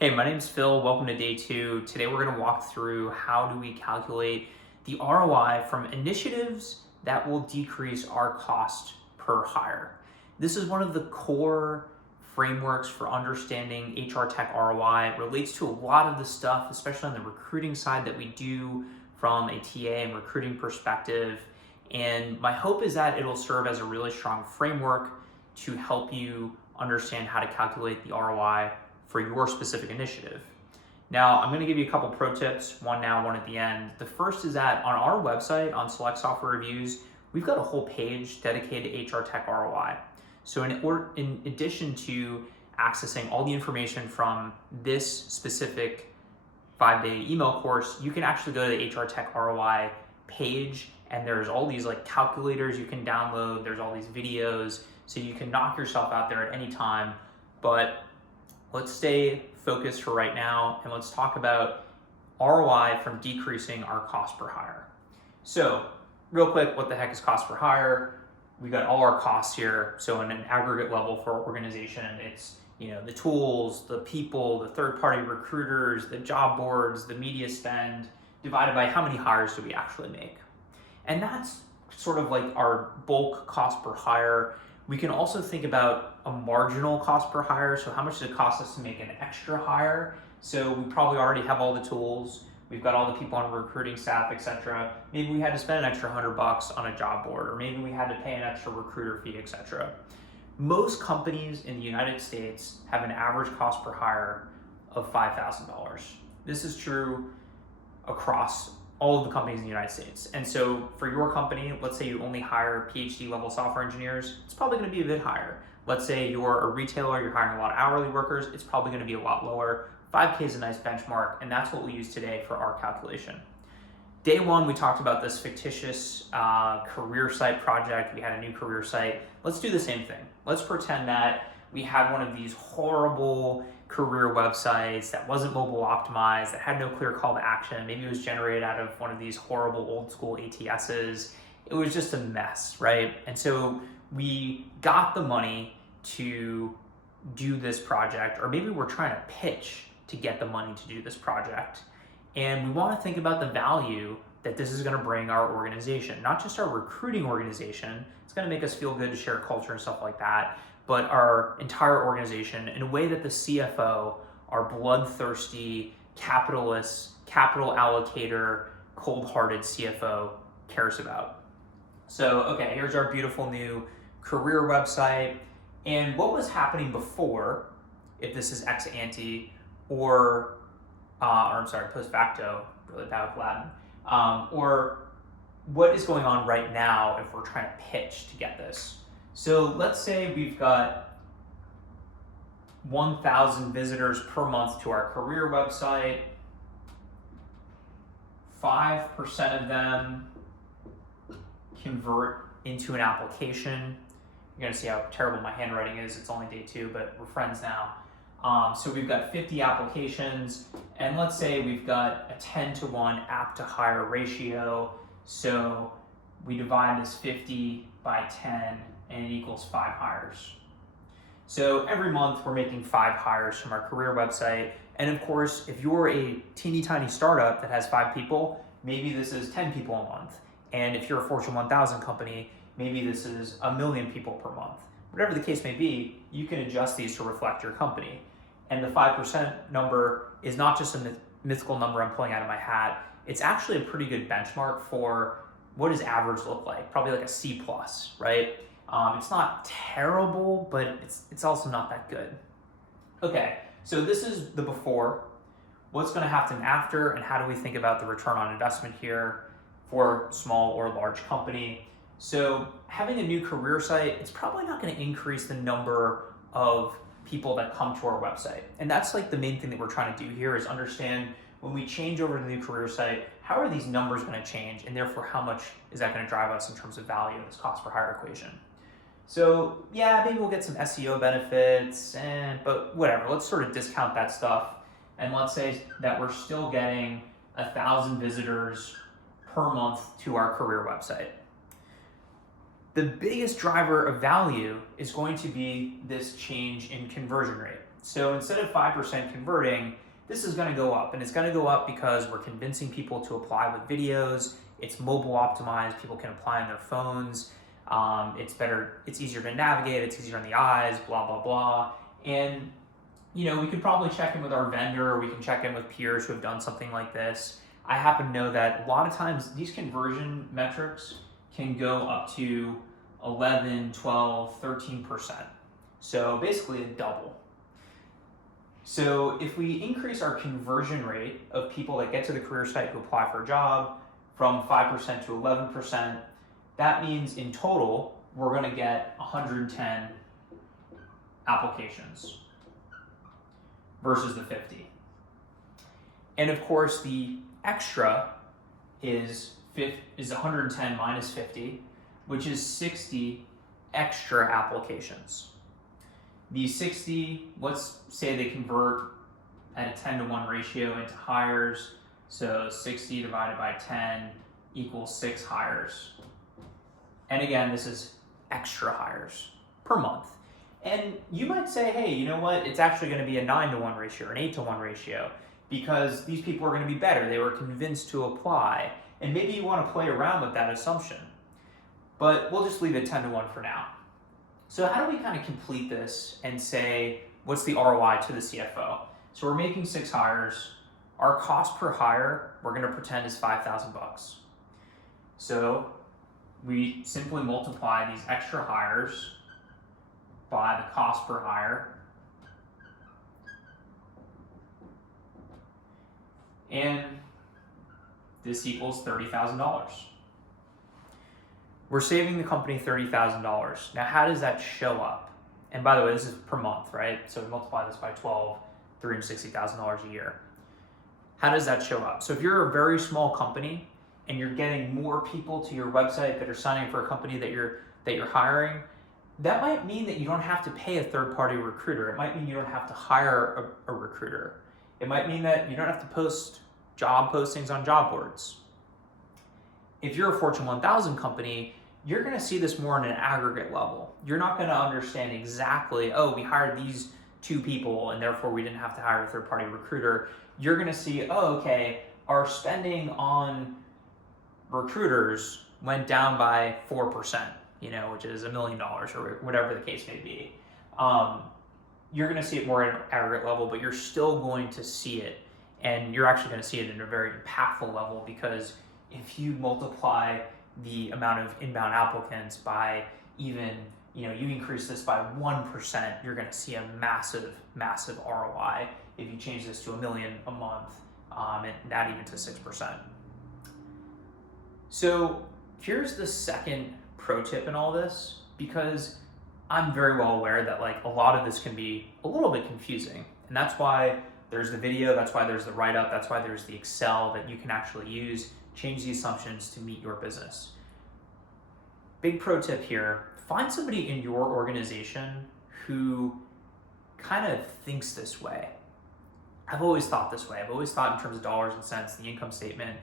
Hey, my name's Phil. Welcome to day 2. Today we're going to walk through how do we calculate the ROI from initiatives that will decrease our cost per hire. This is one of the core frameworks for understanding HR Tech ROI. It relates to a lot of the stuff, especially on the recruiting side, that we do from a TA and recruiting perspective. And my hope is that it'll serve as a really strong framework to help you understand how to calculate the ROI for your specific initiative. Now, I'm going to give you a couple pro tips, one now, one at the end. The first is that on our website, on Select Software Reviews, we've got a whole page dedicated to HR Tech ROI. So in addition to accessing all the information from this specific 5-day email course, you can actually go to the HR Tech ROI page, and there's all these like calculators you can download. There's all these videos, so you can knock yourself out there at any time. But let's stay focused for right now, and let's talk about ROI from decreasing our cost per hire. So real quick, what the heck is cost per hire? We got all our costs here. So in an aggregate level for our organization, it's the tools, the people, the third-party recruiters, the job boards, the media spend, divided by how many hires do we actually make. And that's sort of like our bulk cost per hire. We can also think about a marginal cost per hire. So how much does it cost us to make an extra hire? So we probably already have all the tools. We've got all the people on recruiting staff, etc. Maybe we had to spend an extra $100 on a job board, or maybe we had to pay an extra recruiter fee, etc. Most companies in the United States have an average cost per hire of $5,000. This is true across all of the companies in the United States. And so for your company, let's say you only hire PhD level software engineers, it's probably going to be a bit higher. Let's say you're a retailer, you're hiring a lot of hourly workers, it's probably going to be a lot lower. 5K is a nice benchmark, and that's what we use today for our calculation. Day 1, we talked about this fictitious career site project. We had a new career site. Let's do the same thing. Let's pretend that we had one of these horrible career websites that wasn't mobile optimized, that had no clear call to action. Maybe it was generated out of one of these horrible old school ATSs. It was just a mess, right? And so we got the money to do this project, or maybe we're trying to pitch to get the money to do this project. And we want to think about the value that this is going to bring our organization, not just our recruiting organization. It's going to make us feel good to share culture and stuff like that, but our entire organization in a way that the CFO, our bloodthirsty, capitalist, capital allocator, cold-hearted CFO cares about. So, okay, here's our beautiful new career website. And what was happening before, if this is ex ante, or post facto, really bad with Latin, or what is going on right now if we're trying to pitch to get this. So let's say we've got 1,000 visitors per month to our career website. 5% of them convert into an application. You're gonna see how terrible my handwriting is. It's only day 2, but we're friends now. So we've got 50 applications, and let's say we've got a 10-to-1 app to hire ratio. So we divide this 50 by 10, and it equals 5 hires. So every month we're making 5 hires from our career website. And of course, if you're a teeny tiny startup that has 5 people, maybe this is 10 people a month. And if you're a Fortune 1000 company, maybe this is 1 million people per month. Whatever the case may be, you can adjust these to reflect your company. And the 5% number is not just a mythical number I'm pulling out of my hat. It's actually a pretty good benchmark for what does average look like? Probably like a C+, right? It's not terrible, but it's also not that good. Okay, so this is the before. What's going to happen after, and how do we think about the return on investment here for small or large company? So having a new career site, it's probably not going to increase the number of people that come to our website. And that's like the main thing that we're trying to do here is understand when we change over to the new career site, how are these numbers going to change? And therefore, how much is that going to drive us in terms of value in this cost per hire equation? So yeah, maybe we'll get some SEO benefits, but whatever, let's sort of discount that stuff. And let's say that we're still getting 1,000 visitors per month to our career website. The biggest driver of value is going to be this change in conversion rate. So instead of 5% converting, this is going to go up, and it's going to go up because we're convincing people to apply with videos. It's mobile optimized. People can apply on their phones. It's better. It's easier to navigate. It's easier on the eyes. Blah blah blah. And we could probably check in with our vendor, or we can check in with peers who have done something like this. I happen to know that a lot of times these conversion metrics can go up to 11, 12, 13%. So basically a double. So if we increase our conversion rate of people that get to the career site who apply for a job from 5% to 11%, that means in total, we're going to get 110 applications versus the 50. And of course, the extra is 110 minus 50, which is 60 extra applications. These 60, let's say they convert at a 10-to-1 ratio into hires. So 60 divided by 10 equals 6 hires. And again, this is extra hires per month. And you might say, hey, you know what? It's actually going to be a 9-to-1 ratio or an 8-to-1 ratio because these people are going to be better. They were convinced to apply. And maybe you want to play around with that assumption. But we'll just leave it 10-to-1 for now. So how do we kind of complete this and say, what's the ROI to the CFO? So we're making 6 hires. Our cost per hire, we're going to pretend is $5,000. So we simply multiply these extra hires by the cost per hire. And this equals $30,000. We're saving the company $30,000. Now, how does that show up? And by the way, this is per month, right? So we multiply this by 12, $360,000 a year. How does that show up? So if you're a very small company and you're getting more people to your website that are signing for a company that you're hiring, that might mean that you don't have to pay a third-party recruiter. It might mean you don't have to hire a recruiter. It might mean that you don't have to post job postings on job boards. If you're a Fortune 1000 company, you're going to see this more on an aggregate level. You're not going to understand exactly, oh, we hired these 2 people and therefore we didn't have to hire a third-party recruiter. You're going to see, oh, okay, our spending on recruiters went down by 4%, which is $1 million or whatever the case may be. You're going to see it more at an aggregate level, but you're still going to see it. And you're actually going to see it in a very impactful level because if you multiply the amount of inbound applicants by even, you increase this by 1%, you're going to see a massive, massive ROI if you change this to $1 million a month, and not even to 6%. So here's the second pro tip in all this, because I'm very well aware that a lot of this can be a little bit confusing. And that's why there's the video, that's why there's the write-up, that's why there's the Excel that you can actually use, change the assumptions to meet your business. Big pro tip here, find somebody in your organization who kind of thinks this way. I've always thought this way. I've always thought in terms of dollars and cents, the income statement.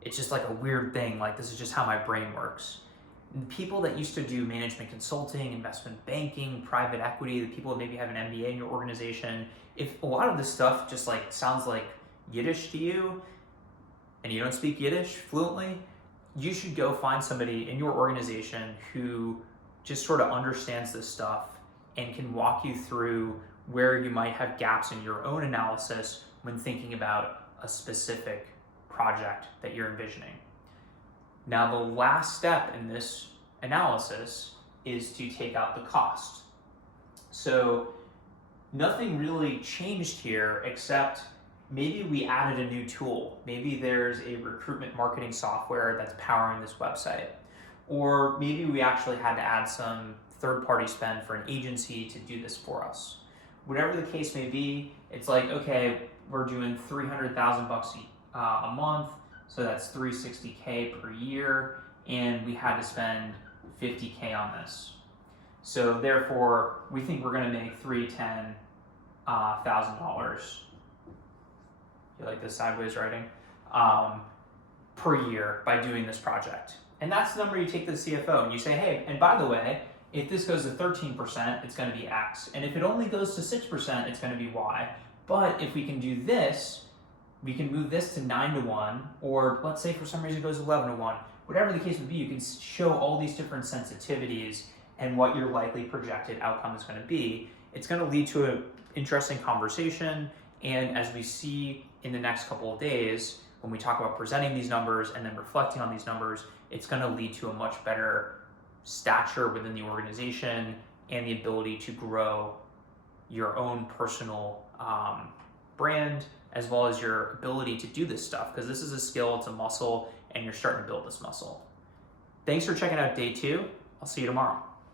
It's just like a weird thing. This is just how my brain works. And people that used to do management consulting, investment banking, private equity, the people that maybe have an MBA in your organization, if a lot of this stuff just sounds like Yiddish to you, and you don't speak Yiddish fluently, you should go find somebody in your organization who just sort of understands this stuff and can walk you through where you might have gaps in your own analysis when thinking about a specific project that you're envisioning. Now, the last step in this analysis is to take out the cost. So nothing really changed here except maybe we added a new tool. Maybe there's a recruitment marketing software that's powering this website. Or maybe we actually had to add some third-party spend for an agency to do this for us. Whatever the case may be, it's okay, we're doing $300,000 a month, so that's $360K per year, and we had to spend $50K on this. So therefore, we think we're going to make $310,000. You like this sideways writing? Per year by doing this project. And that's the number you take to the CFO and you say, hey, and by the way, if this goes to 13%, it's going to be X. And if it only goes to 6%, it's going to be Y. But if we can do this, we can move this to 9 to 1, or let's say for some reason it goes 11 to 1. Whatever the case would be, you can show all these different sensitivities and what your likely projected outcome is going to be. It's going to lead to an interesting conversation. And as we see in the next couple of days, when we talk about presenting these numbers and then reflecting on these numbers, it's going to lead to a much better stature within the organization and the ability to grow your own personal brand, as well as your ability to do this stuff, because this is a skill, it's a muscle, and you're starting to build this muscle. Thanks for checking out day 2. I'll see you tomorrow.